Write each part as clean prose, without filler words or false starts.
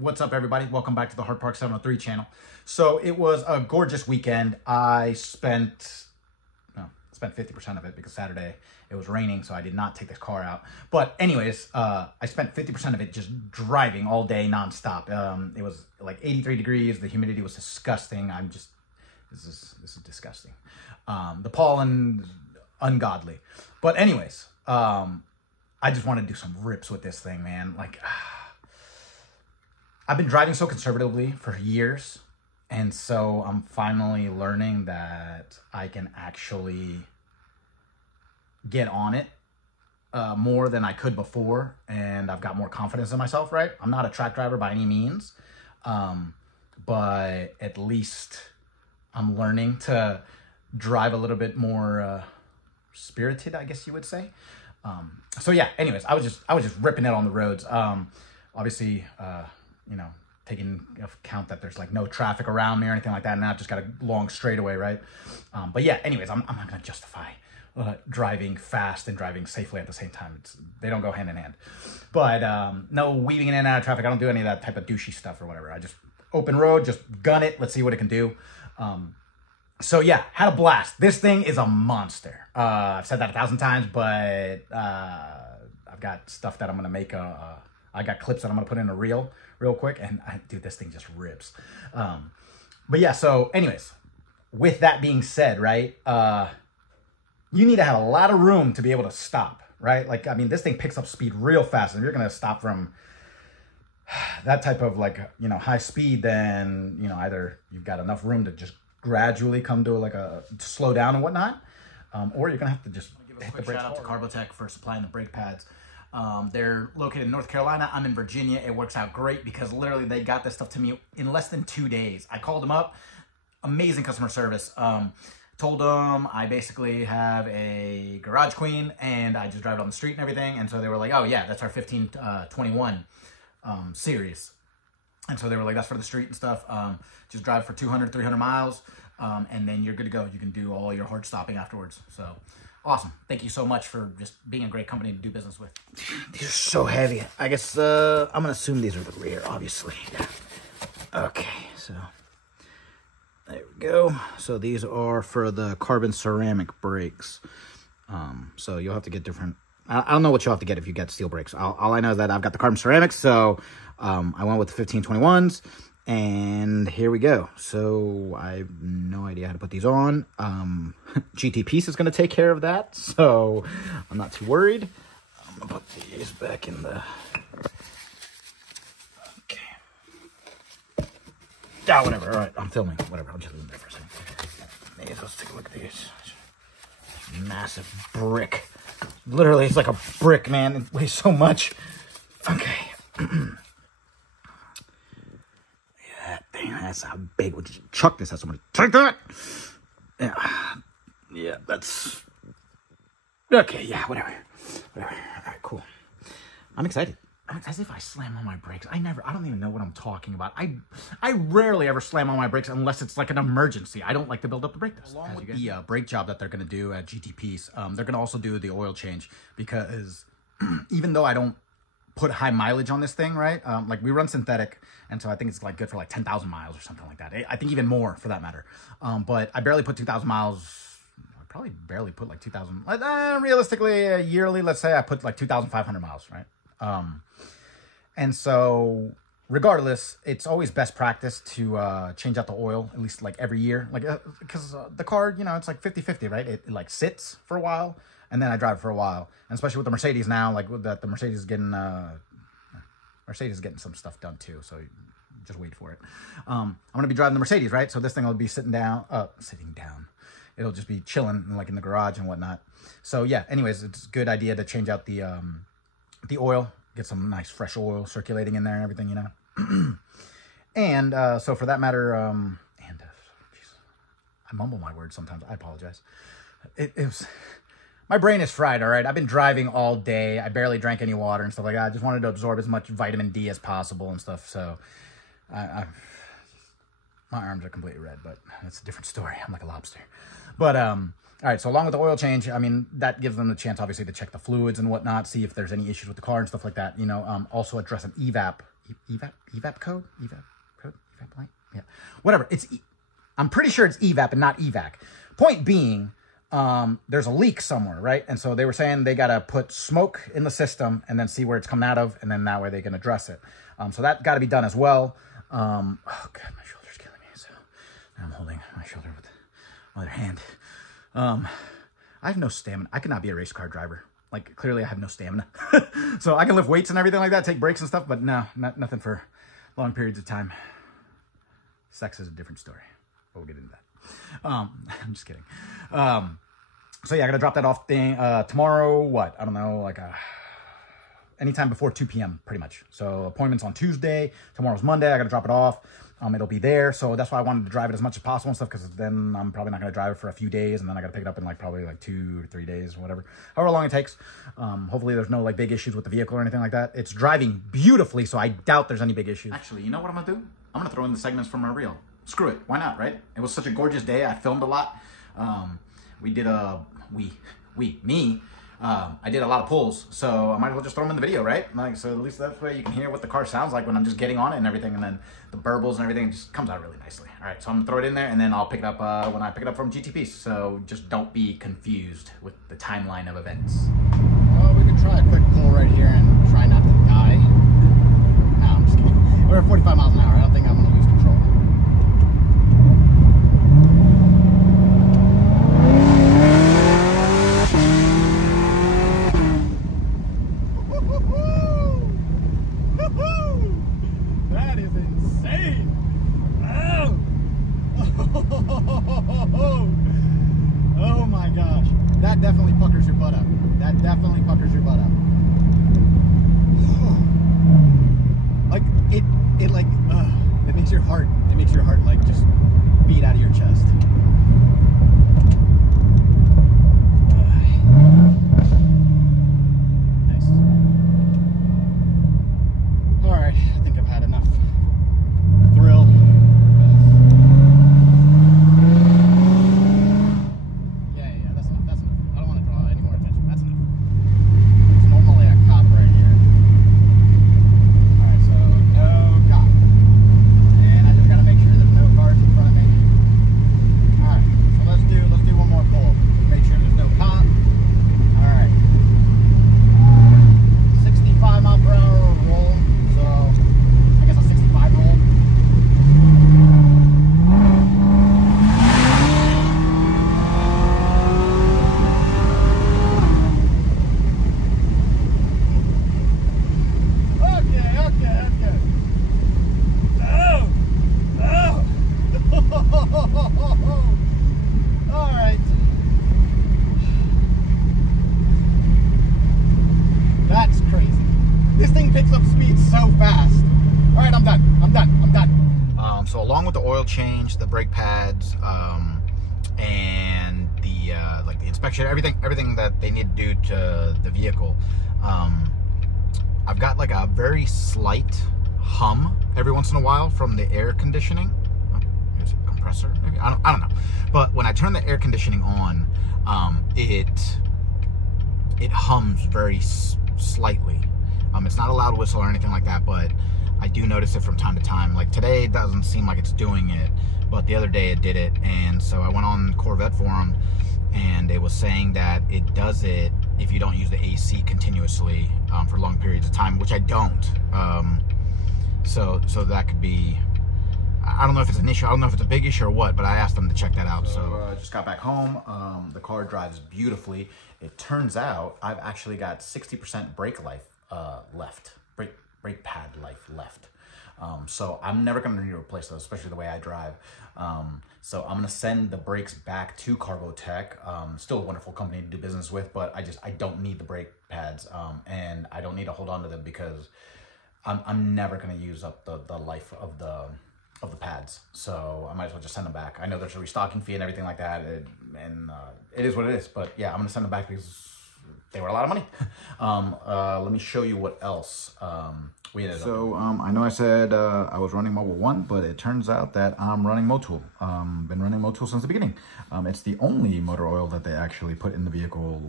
What's up, everybody? Welcome back to the Hard Park 703 channel. So it was a gorgeous weekend. I spent 50% of it because Saturday it was raining, so I did not take this car out. But anyways, I spent 50% of it just driving all day nonstop. It was like 83 degrees. The humidity was disgusting. This is disgusting. The pollen, ungodly. But anyways, I just want to do some rips with this thing, man. Like, I've been driving so conservatively for years, and so I'm finally learning that I can actually get on it more than I could before, and I've got more confidence in myself, right? I'm not a track driver by any means, but at least I'm learning to drive a little bit more spirited, I guess you would say. So yeah, anyways, I was just ripping it on the roads. Obviously, you know, taking account that there's like no traffic around me or anything like that. And I've just got a long straightaway, right? But yeah, anyways, I'm not going to justify driving fast and driving safely at the same time. They don't go hand in hand. But no weaving in and out of traffic. I don't do any of that type of douchey stuff or whatever. I just open road, just gun it. Let's see what it can do. So yeah, had a blast. This thing is a monster. I've said that 1,000 times, but I've got stuff that I'm going to make I got clips that I'm going to put in a reel real quick, and dude, this thing just rips. But yeah, so anyways, with that being said, right, you need to have a lot of room to be able to stop, right? Like, I mean, this thing picks up speed real fast, and if you're going to stop from that type of, like, you know, high speed, then, you know, either you've got enough room to just gradually come to like to slow down and whatnot, or you're going to have to just hit the brakes. Shout out to Carbotech for supplying the brake pads. They're located in North Carolina. I'm in Virginia. It works out great because literally they got this stuff to me in less than 2 days. I called them up. Amazing customer service. Told them I basically have a garage queen and I just drive it on the street and everything. And so they were like, oh yeah, that's our 1521 series. And so they were like, that's for the street and stuff. Just drive for 200, 300 miles. And then you're good to go. You can do all your hard stopping afterwards. So awesome. Thank you so much for just being a great company to do business with. These are so heavy. I guess I'm going to assume these are the rear, obviously. Okay, so there we go. So these are for the carbon ceramic brakes. So you'll have to get different. I don't know what you'll have to get if you get steel brakes. All I know is that I've got the carbon ceramics, so I went with the 1521s. And here we go. So I have no idea how to put these on. GT Piece is going to take care of that, so I'm not too worried. I'm going to put these back in the... Okay. Ah, whatever. All right, I'm filming. Whatever. I'll just leave them there for a second. Let's take a look at these. Massive brick. Literally, it's like a brick, man. It weighs so much. Okay. That's how big. Would you chuck this at somebody? Take that! Yeah, that's... Okay, yeah, whatever. All right, cool. I'm excited. As if I slam on my brakes. I don't even know what I'm talking about. I rarely ever slam on my brakes unless it's like an emergency. I don't like to build up the brake dust. Along with the brake job that they're going to do at GTP's, they're going to also do the oil change because even though I don't put high mileage on this thing, right? Like we run synthetic, and so I think it's like good for like 10,000 miles or something like that. I think even more for that matter. But I barely put 2,000 miles. I probably barely put like 2,000. Realistically, yearly, let's say I put like 2,500 miles, right? And so regardless, it's always best practice to change out the oil at least like every year, like because the car, you know, it's like 50-50, right? It like sits for a while, and then I drive for a while. And especially with the Mercedes now, like with the Mercedes is getting some stuff done too. So just wait for it. I'm going to be driving the Mercedes, right? So this thing will be sitting down. It'll just be chilling like in the garage and whatnot. So yeah, anyways, it's a good idea to change out the oil, get some nice fresh oil circulating in there and everything, you know? And so for that matter, geez, I mumble my words sometimes. I apologize. It was... My brain is fried, all right? I've been driving all day. I barely drank any water and stuff like that. I just wanted to absorb as much vitamin D as possible and stuff. So my arms are completely red, but that's a different story. I'm like a lobster. But all right, so along with the oil change, I mean, that gives them the chance, obviously, to check the fluids and whatnot, see if there's any issues with the car and stuff like that. You know, also address an evap evap code, evap light, yeah, whatever. I'm pretty sure it's evap and not evac. Point being, there's a leak somewhere, right? And so they were saying they gotta put smoke in the system and then see where it's coming out of, and then that way they can address it. So that got to be done as well. Oh god, my shoulder's killing me. So I'm holding my shoulder with my other hand. I have no stamina. I cannot be a race car driver. Like, clearly I have no stamina. So I can lift weights and everything like that, take breaks and stuff, but no, nothing for long periods of time. Sex is a different story, but we'll get into that. I'm just kidding. So yeah, I gotta drop that off tomorrow. What? I don't know, like anytime before 2 p.m. pretty much. So appointments on Tuesday. Tomorrow's Monday. I gotta drop it off. It'll be there. So that's why I wanted to drive it as much as possible and stuff, because then I'm probably not gonna drive it for a few days, and then I gotta pick it up in like probably like 2 or 3 days, whatever, however long it takes. Hopefully there's no like big issues with the vehicle or anything like that. It's driving beautifully, so I doubt there's any big issues. Actually, you know what I'm gonna do? I'm gonna throw in the segments from my reel. Screw it, why not, right? It was such a gorgeous day. I filmed a lot. We did I did a lot of pulls, so I might as well just throw them in the video, right? Like, so at least that's way you can hear what the car sounds like when I'm just getting on it and everything, and then the burbles and everything just comes out really nicely. All right, so I'm gonna throw it in there, and then I'll pick it up when I pick it up from GTP. So just don't be confused with the timeline of events. Well, we can try a quick pull right here and try not to die. No, I'm just kidding. We're at 45 miles an hour. I don't think I'm gonna lose control. That is insane! Oh my gosh. That definitely puckers your butt up. That definitely puckers your butt up. Like, it makes your heart, like just beat out of your chest. Nice. All right, I think I've had enough thrill. Yeah, that's enough. I don't want to draw any more attention. That's enough. There's normally a cop right here. All right, so no cop. And I just got to make sure there's no cars in front of me. All right, so let's do one more pull. Make sure there's no cop. All right. 65 mile per hour roll. So I guess a 65 roll. Okay. Oh. All right. That's crazy. This thing picks up speed so fast. All right, I'm done. So along with the oil change, the brake pads, and the like the inspection, everything that they need to do to the vehicle, I've got like a very slight hum every once in a while from the air conditioning. Here's a compressor, maybe, I don't know. But when I turn the air conditioning on, it hums very slightly. It's not a loud whistle or anything like that, but I do notice it from time to time. Like today, it doesn't seem like it's doing it, but the other day it did it. And so I went on Corvette forum, and it was saying that it does it if you don't use the AC continuously for long periods of time, which I don't. So that could be, I don't know if it's an issue. I don't know if it's a big issue or what, but I asked them to check that out. So I just got back home. The car drives beautifully. It turns out I've actually got 60% brake life left, brake pad life left. So I'm never going to need to replace those, especially the way I drive. So I'm going to send the brakes back to Carbotech. Still a wonderful company to do business with, but I don't need the brake pads, and I don't need to hold on to them because I'm never going to use up the life of the pads. So I might as well just send them back. I know there's a restocking fee and everything like that, and it is what it is. But yeah, I'm going to send them back because they were a lot of money. Let me show you what else we ended up. I know I said I was running Mobile 1, but it turns out that I'm running Motul. Been running Motul since the beginning. It's the only motor oil that they actually put in the vehicle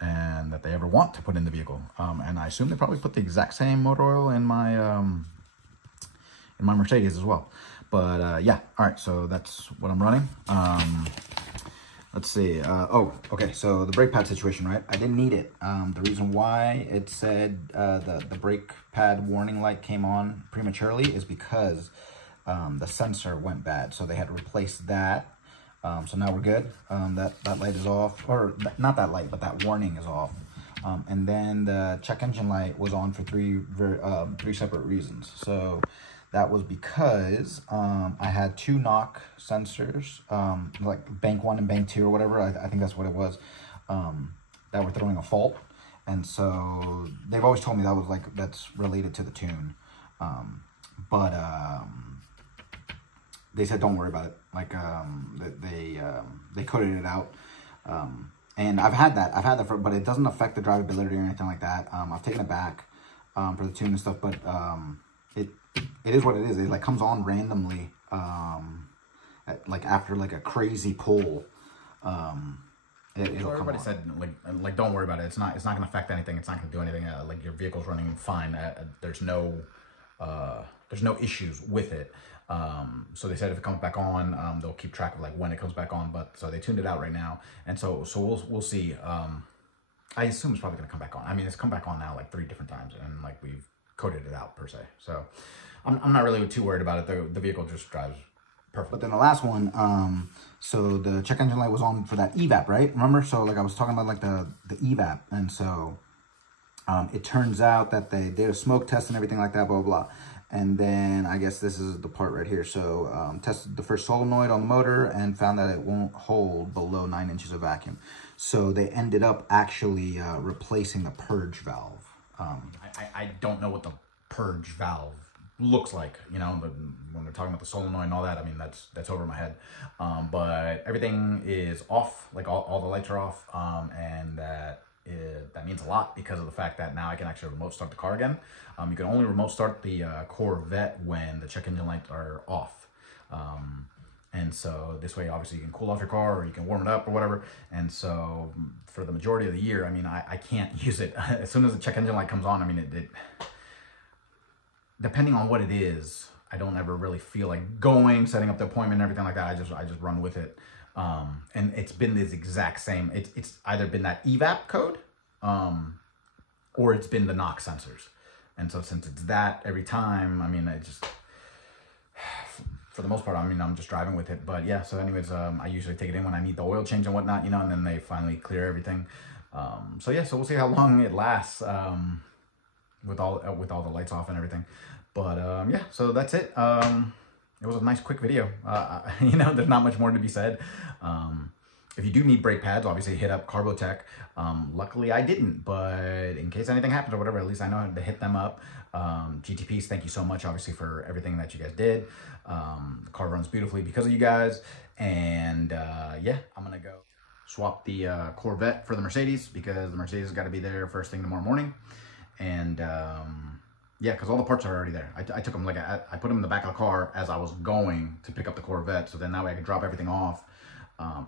and that they ever want to put in the vehicle. And I assume they probably put the exact same motor oil in my in my Mercedes as well. But yeah, all right, so that's what I'm running. Let's see. Oh, okay. So the brake pad situation, right? I didn't need it. The reason why it said the brake pad warning light came on prematurely is because the sensor went bad. So they had to replace that. So now we're good. That light is off, or not that light, but that warning is off. And then the check engine light was on for three separate reasons. So that was because I had two knock sensors, like bank 1 and bank 2 or whatever. I think that's what it was, that were throwing a fault. And so they've always told me that was that's related to the tune. But they said, don't worry about it. Like, they coded it out. And I've had that but it doesn't affect the drivability or anything like that. I've taken it back for the tune and stuff, but it is what it is. It like comes on randomly, like after like a crazy pull. Everybody said like don't worry about it. It's not gonna affect anything. It's not gonna do anything. Like your vehicle's running fine. There's no issues with it. So they said if it comes back on, they'll keep track of like when it comes back on. But so they tuned it out right now, and so we'll see. I assume it's probably gonna come back on. I mean, it's come back on now like 3 different times, and like we've coded it out per se. So I'm not really too worried about it. The vehicle just drives perfect. But then the last one, so the check engine light was on for that evap, right? Remember? So like I was talking about like the evap, and so it turns out that they did a smoke test and everything like that, blah, blah, blah. And then I guess this is the part right here. So tested the first solenoid on the motor and found that it won't hold below 9 inches of vacuum. So they ended up actually replacing the purge valve. I don't know what the purge valve looks like, you know, but when they're talking about the solenoid and all that, I mean, that's over my head. But everything is off, like all the lights are off, and that means a lot because of the fact that now I can actually remote start the car again. You can only remote start the Corvette when the check engine lights are off. And so this way, obviously, you can cool off your car or you can warm it up or whatever. And so for the majority of the year, I mean, I can't use it. As soon as the check engine light comes on, I mean, it depending on what it is, I don't ever really feel like setting up the appointment and everything like that. I just run with it. And it's been this exact same, it's either been that evap code, or it's been the knock sensors. And so since it's that every time, I mean, it just, for the most part, I mean, I'm just driving with it. But yeah, so anyways, I usually take it in when I need the oil change and whatnot, you know, and then they finally clear everything. So yeah, so we'll see how long it lasts, with all the lights off and everything. But yeah, so that's it. It was a nice quick video. You know, there's not much more to be said. If you do need brake pads, obviously hit up Carbotech. Luckily I didn't, but in case anything happens or whatever, at least I know how to hit them up. GTPs, thank you so much, obviously, for everything that you guys did. The car runs beautifully because of you guys. And yeah, I'm gonna go swap the Corvette for the Mercedes because the Mercedes has got to be there first thing tomorrow morning. And yeah, because all the parts are already there. I took them, like, I put them in the back of the car as I was going to pick up the Corvette. So then that way I can drop everything off.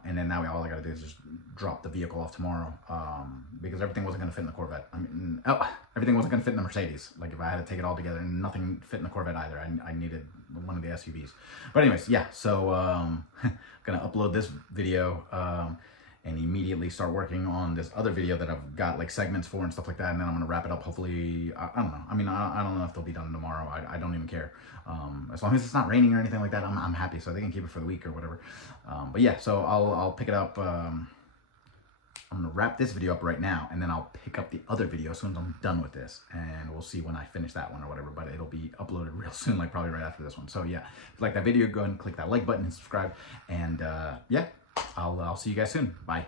And then now all I got to do is just drop the vehicle off tomorrow. Because everything wasn't going to fit in the Corvette. I mean, everything wasn't going to fit in the Mercedes. Like, if I had to take it all together, and nothing fit in the Corvette either. I needed one of the SUVs. But anyways, yeah, so I'm going to upload this video. And immediately start working on this other video that I've got like segments for and stuff like that. And then I'm going to wrap it up. Hopefully, I don't know. I mean, I don't know if they'll be done tomorrow. I don't even care. As long as it's not raining or anything like that, I'm happy. So they can keep it for the week or whatever. But yeah, so I'll pick it up. I'm going to wrap this video up right now, and then I'll pick up the other video as soon as I'm done with this. And we'll see when I finish that one or whatever, but it'll be uploaded real soon, like probably right after this one. So yeah, if you like that video, go ahead and click that like button and subscribe. And yeah, I'll see you guys soon. Bye.